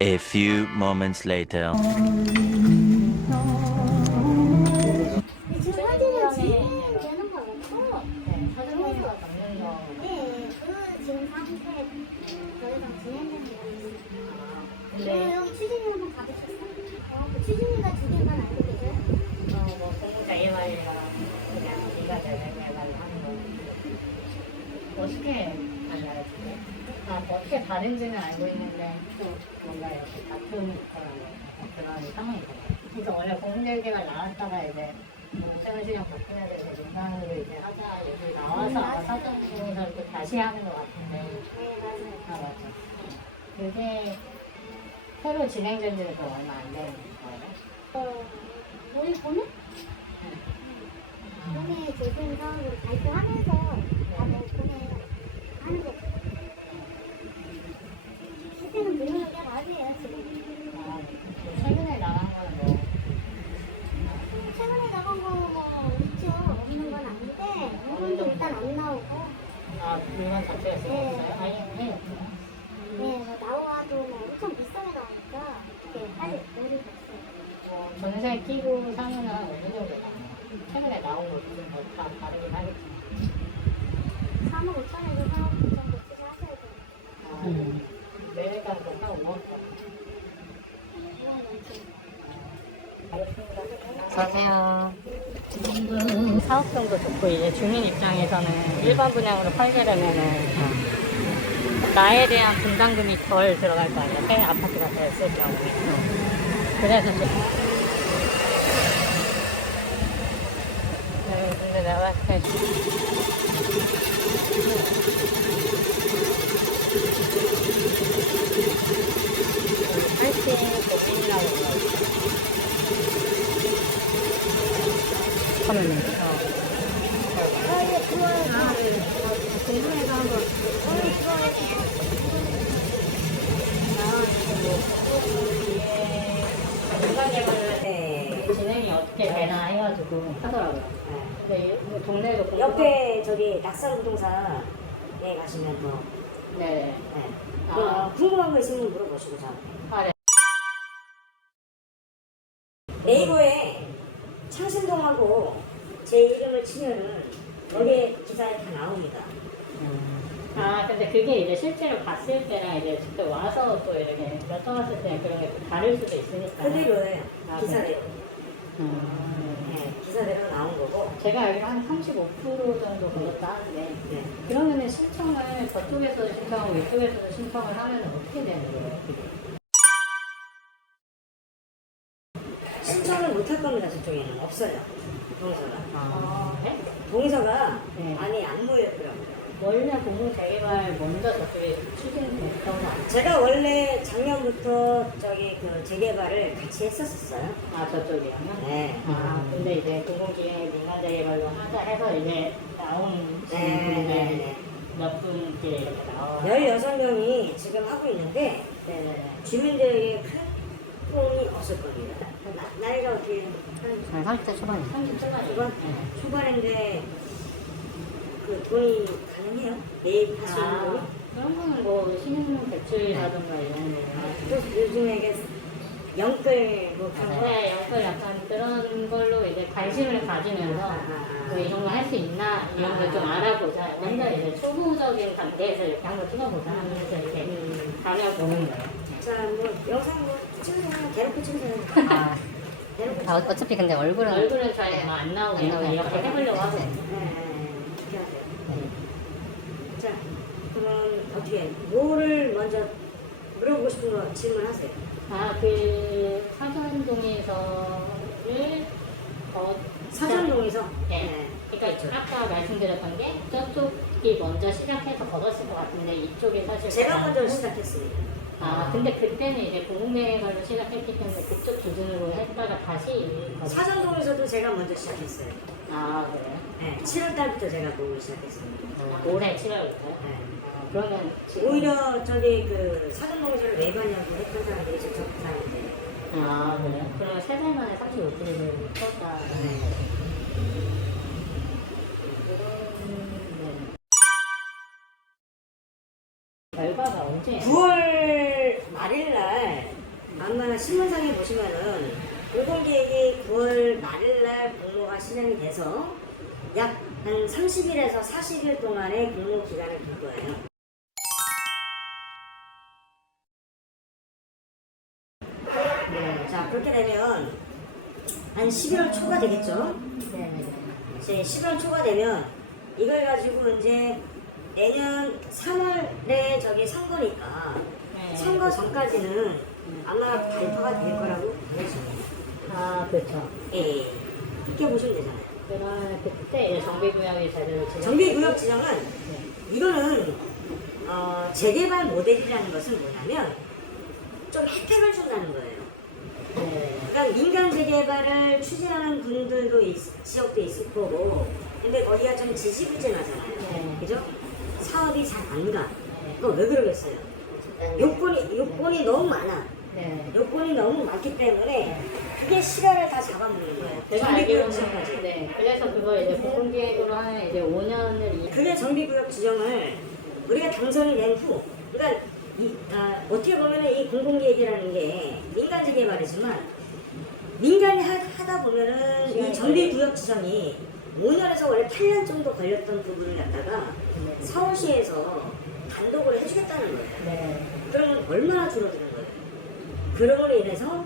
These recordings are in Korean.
A few moments later. 지금 사진은 거였고 네, 사전에서 잡는 거. 네, 그 지금 상태 더 이상 진행되는 거였어요 근데 여기 취준이 한번 가보셨어요? 어, 그 취준이가 두 개만 알고 계세요? 어, 뭐거 어떻게 달라요? 그게? 아, 뭐 어떻게 다른지는 알고 있는데 또 이렇게 있거나 그런 상황이 있어요. 그래서 원래 공대계가 나왔다가 이제 뭐 생활시장 바꿔야 되고 민간으로 이제 하자 여기 나와서 사전공사를 또 다시 하는 것 같은데 네. 아 맞죠. 그게 새로 진행된 또 얼마 안된 거예요? 어, 우리 보면 본의 재생 사업을 발표하면서 다들 본에 하는 거. 실제는 들리는 게 맞아요, 지금. 아, 그 최근에 나간 거는 뭐 나간 거뭐 있죠. 없는 건 아닌데, 물건도 일단 안 나오고, 아, 물건 쓰였어요? 아예 해요. 네, 뭐 나와도 뭐 엄청 비싸게 나오니까, 이렇게 빨리. 뭐 전세 끼고 사면은 어느 정도 나와요? 최근에 나온 거 무슨 다 다르긴 하겠지. 3억 5천에서 4억 5천 정도 투자하셔야 돼요. 아, 매일간 뭐한 5억 원. 그건 넘지. 안녕하세요. 사업성도 좋고 이제 주민 입장에서는 일반 분양으로 팔게 되면은 나에 대한 분담금이 덜 들어갈 거 아니야. 새 아파트가 됐을 경우에. 그래서 좀. 네, 근데 내가 봤을 때 할수 고민이라고. 한번 네. 진행이 어떻게 되나 해가지고 하더라고요. 근데 뭐 공부- 옆에 저기 낙산 부동산에 가시면 또 네. 네. 아. 뭐 궁금한 거 있으면 물어보시고 저 아, 네. 네이버에 창 신동하고 제 이름을 치면은 여기에 기사에 다 나옵니다. 아, 근데 그게 이제 실제로 봤을 때랑 이제 직접 와서 또 이렇게 여쭤봤을 때는 그런 게좀 다를 수도 있으니까. 그대로예요. 아, 기사대로. 음. 네, 기사대로 나온 거고. 제가 알기로 한 35% 정도 걸렸다 하는데 네. 그러면은 신청을 저쪽에서도 신청하고 이쪽에서도 신청을 하면 어떻게 되는 거예요? 그게? 겁니다. 저쪽에는 없어요. 동의서가. 아, 네? 동의서가 네. 안에 안 모였더라고요. 원래 공공재개발 먼저 저쪽에 추진됐던 거 아니에요? 제가 원래 작년부터 저기 그 재개발을 같이 했었었어요. 아, 저쪽이요? 네. 아, 근데 이제 공공기획 민간재개발로 하자 해서 이제 나온 네, 네, 네. 몇 분께 이렇게 나와. 16명이 지금 하고 있는데 네 네 네. 주민들에게 큰 도움이 없을. 나, 나이가 어떻게 한 30대 초반이요. 30대 초반. 초반? 초반인데 그 돈이 가능해요? 매입 할 수 있는 돈이? 아, 그런 거는 뭐 신용 대출이라든가 이런 아, 거. 또 요즘에 이게 영끌 뭐 그런 거? 네, 약간 약간 그런 걸로 이제 관심을 가지면서 아, 아, 뭐 이런 거 할 수 있나 이런 걸 좀 알아보자. 먼저 이제 초보적인 단계에서 이렇게 한번 찍어보자 하면서 이렇게 음. 다녀보는 거예요. 자, 뭐 영상 뭐 찍으면 대놓고 찍으세요. 아, 아, 어- 어차피 근데 얼굴은 얼굴은 잘 안 나오고 안 이렇게 해보려고 하고. 네, 네, 그렇게 하세요. 자, 그럼 어떻게 뭐를 먼저 물어보고 싶은 거 질문하세요. 아, 그 사전동에서를 어, 사전동에서 네. 그러니까 아까 말씀드렸던 게 저쪽이 먼저 시작해서 걸었을 것 같은데 이쪽이 사실 제가 먼저 시작했습니다. 아 근데 그때는 이제 공공개발로 시작했기 때문에 그쪽 기준으로 했다가 다시 사전동에서도 제가 먼저 시작했어요. 아 그래요? 네, 7월 달부터 제가 보기 시작했습니다. 아, 올해 7월부터요? 네. 아, 그러면 오히려 저기 그 사전동에서를 왜 가냐고 했던 사람들이 지금 적은 사람인데 아 그래요? 그러면 세달 만에 35%를 쳤다 네. 결과가 언제 9월 말일 날 신문상에 보시면은 공공기획이 9월 말일날 공모가 진행이 돼서 약 한 30일에서 40일 동안의 공모 기간을 둘 거예요. 그렇게 되면 한 11월 초가 되겠죠. 네. 이제 11월 초가 되면 이걸 가지고 이제 내년 3월에 저기 선거니까 네. 선거 전까지는 아마 발표가 될 거라고 보여집니다. 아, 그렇죠. 예, 그렇게 보시면 되잖아요. 그러면 그때 제대로 진행. 정비구역 지정은 네. 이거는 어, 재개발 모델이라는 것은 뭐냐면 좀 혜택을 준다는 거예요. 네. 그러니까 민간 재개발을 추진하는 분들도 있- 지역도 있을 거고 근데 거기가 좀 지지부진하잖아요. 네. 그죠? 사업이 잘 안 가. 그거 왜 그러겠어요? 네. 요건이 요건이 너무 많아. 네. 요건이 너무 많기 때문에 그게 시간을 다 잡아먹는 거예요. 제가 정비구역 알기로는 지정까지. 네. 그래서 그걸 이제 공공기획으로 하는 이제 5년을 이 그게 정비구역 지정을 우리가 당선이 된 후, 그러니까 이, 아, 어떻게 보면 이 공공기획이라는 게 민간 재개발이지만 민간이 하, 다 보면은 이 정비 구역 지정이 5년에서 원래 8년 정도 걸렸던 부분을 갖다가 네. 서울시에서 단독으로 해주겠다는 거예요. 네. 그러면 얼마나 줄어드는 거예요? 그럼으로 인해서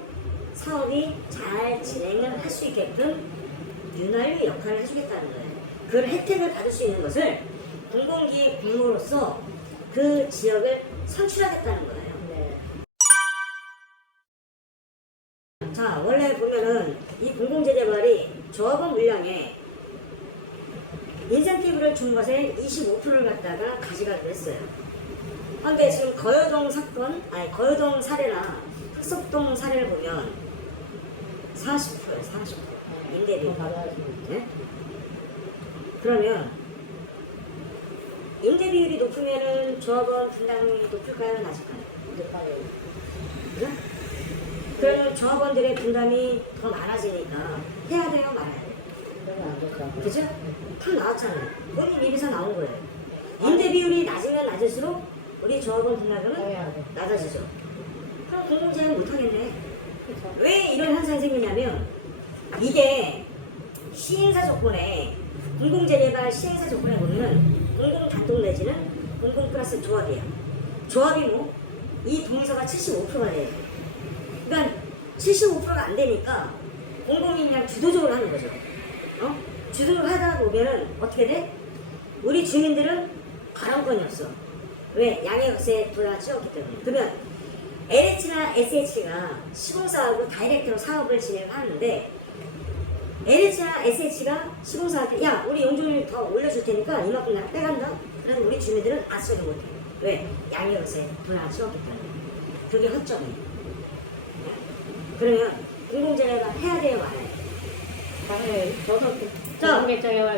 사업이 잘 진행을 할 수 있게끔 윤활유 역할을 해주겠다는 거예요. 그 혜택을 받을 수 있는 것을 공공기획 공모로서 그 지역을 선출하겠다는 거예요. 자, 원래 보면은 이 공공재개발이 조합원 물량에 인센티브를 준 것에 25%를 갖다가 가져가기로 했어요. 그런데 지금 거여동 사건, 아니 거여동 사례나 흑석동 사례를 보면 40%예요, 40%. 임대비. 네? 그러면 임대비율이 높으면은 조합원 분담이 높을까요, 낮을까요? 이제까지 그래? 그러면 조합원들의 분담이 더 많아지니까 해야 돼요, 말아야 돼요. 그죠? 다 나왔잖아요. 본인 입에서 나온 거예요. 임대 비율이 낮으면 낮을수록 우리 조합원 분담금은. 낮아지죠. 그럼 공공재는 못하겠네. 왜 이런 현상이 생기냐면 이게 시행사 조건에 공공재 개발 시행사 조건에 보면은 공공 단독 내지는 공공 플러스 조합이야. 조합이 뭐? 이 동의서가 75%가 돼요. 그러니까 75%가 안 되니까 공공이 그냥 주도적으로 하는 거죠. 어? 주도를 하다 보면은 어떻게 돼? 우리 주민들은 발언권이었어. 왜? 양해역세 부여가 찍었기 때문에. 그러면 LH나 SH가 시공사하고 다이렉트로 사업을 진행하는데 LH나 SH가 시공사한테 야 우리 용적률 더 올려줄 테니까 이만큼 내가 빼간다. 그래도 우리 주민들은 아소리 못해. 왜? 양해역세 부여가 찍었기 때문에. 그게 허점이에요. 그러면 공공재개발 해야 돼요 말아야 돼요. 당연히 저도 그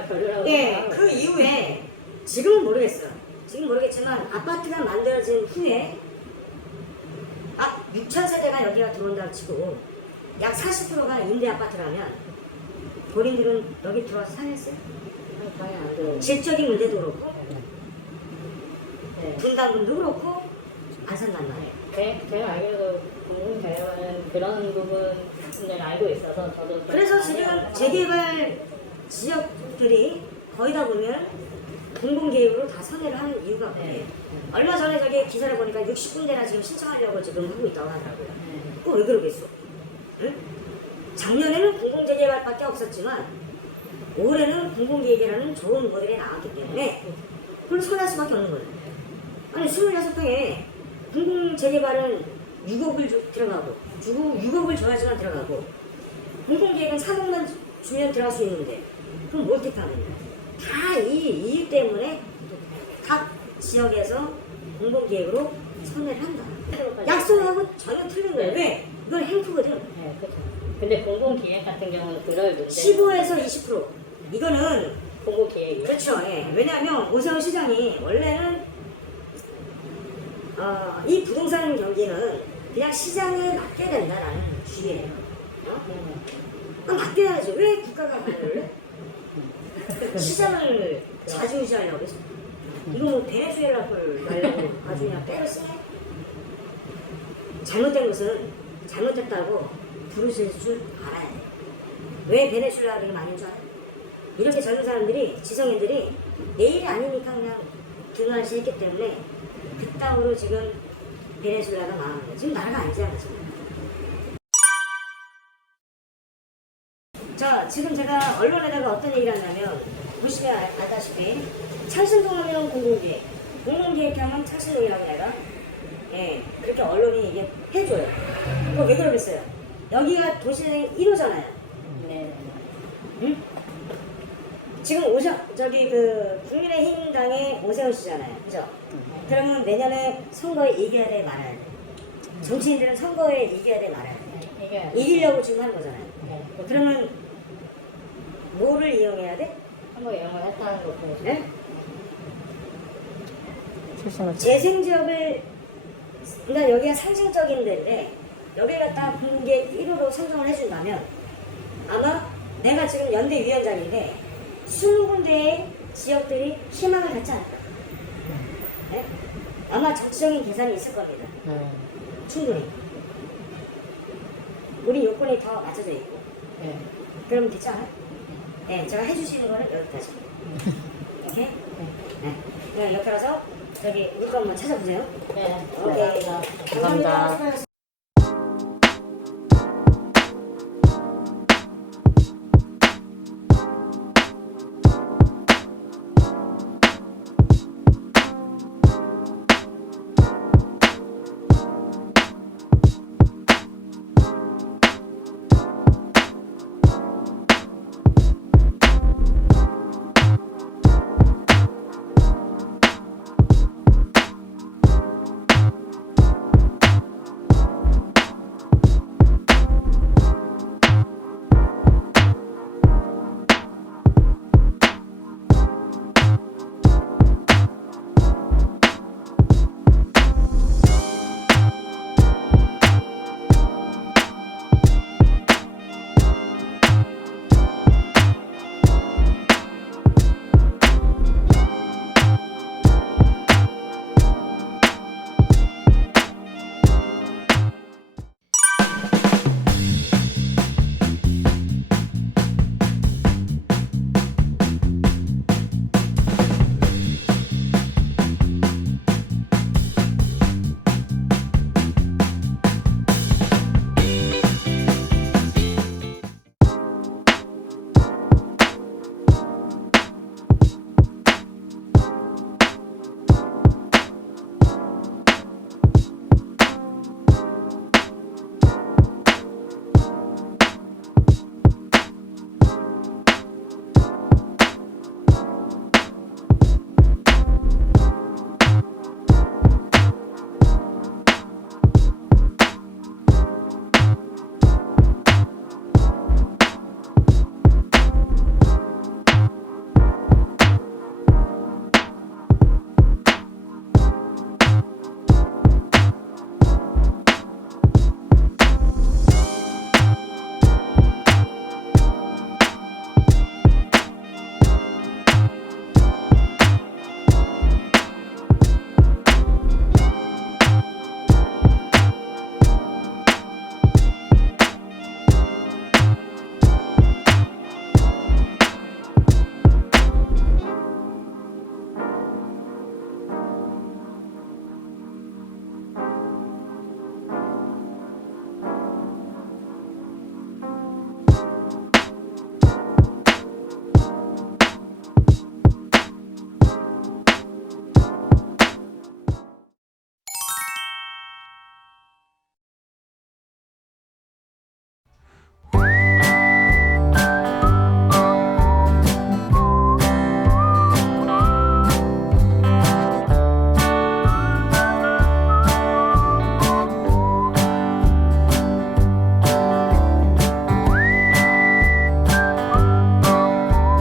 별로라고 예, 생각하고 그 이후에 지금은 모르겠어요. 지금 모르겠지만 아파트가 만들어진 후에 아 6천 세대가 여기가 들어온다고 치고 약 40%가 임대 아파트라면 본인들은 여기 들어와서 살겠어요? 아니, 당연히 안 들어오죠. 질적인 문제도 그렇고 네. 분담금도 그렇고 안 산단 말이에요. 제, 제가 알기로도 공공개혁은 그런 부분을 알고 있어서 저도 그래서 지금 재개발 지역들이 거의 다 보면 공공계획으로 다 선회를 하는 이유가 네. 그래요. 얼마 전에 저기 기사를 보니까 60군데나 지금 신청하려고 지금 하고 있다고 하더라고요. 네. 그거 왜 그러겠어? 응? 작년에는 공공재개발밖에 없었지만 올해는 공공계획이라는 좋은 모델이 나왔기 때문에 그걸 선할 수밖에 없는 거예요. 아니 26평에 공공 재개발은 6억을 주- 들어가고 6억, 6억을 줘야지만 들어가고 공공 계획은 3억만 주면 들어갈 수 있는데 그럼 뭘 택하느냐 다이 이유 때문에 각 지역에서 공공 계획으로 선회를 한다 약속하고 전혀 틀린 거예요 왜? 이건 행프거든 네, 그렇죠. 근데 공공기획 같은 경우는 그럴 문제. 15에서 20% 이거는 공공기획이. 그렇죠. 예. 왜냐하면 오세훈 시장이 원래는 어, 이 부동산 경기는 그냥 시장에 맡겨야 된다라는 주의예요. 어? 맡겨야지. 왜 국가가 관여를 해? 시장을 자주유지하려고 해서 이거 뭐 베네수엘라 걸 말려고 아주 그냥 때를 쓰네. 잘못된 것은 잘못했다고 부르실 줄 알아야 돼. 왜 베네수엘라 그렇게 많은 줄 알아요? 이렇게 젊은 사람들이 지성인들이 내일이 아니니까 그냥 등한시 했기 때문에 그 땅으로 지금 베네수엘라가 망한 거예요. 지금 나라가 아니잖아 지금. 자 지금 제가 언론에다가 어떤 얘기를 하냐면 보시면 알- 알다시피 창신동하면 공공기획 공공기획하면 창신동이라고 내가 예 그렇게 언론이 이게 해줘요 그거 왜 그러겠어요 여기가 도시의 1호잖아요 네. 응? 지금 오세 저기 그 국민의힘 당의 오세훈 씨잖아요 그죠 그러면 내년에 선거에 이겨야 돼 말아야 돼 정치인들은 선거에 이겨야 돼 말아야 돼 이기려고 지금 하는 거잖아요 네. 그러면 뭐를 이용해야 돼? 한번 이용을 했다는 거 보여줘. 네? 재생 지역을 그러니까 여기가 상징적인 데인데 여기 갖다 공개 1호로 선정을 해준다면 아마 내가 지금 연대 위원장인데 20 군데의 지역들이 희망을 갖지 않을까 네? 아마 정치적인 계산이 있을 겁니다 네. 충분히 우리 요건이 더 맞춰져 있고 네. 그러면 됐지 않아요? 네, 제가 해주시는 거는 여기까지. 오케이? 네. 그럼 이렇게 해서 저기 물건 한번 찾아보세요. 네. 오케이. 감사합니다. 감사합니다. 수고하셨습니다.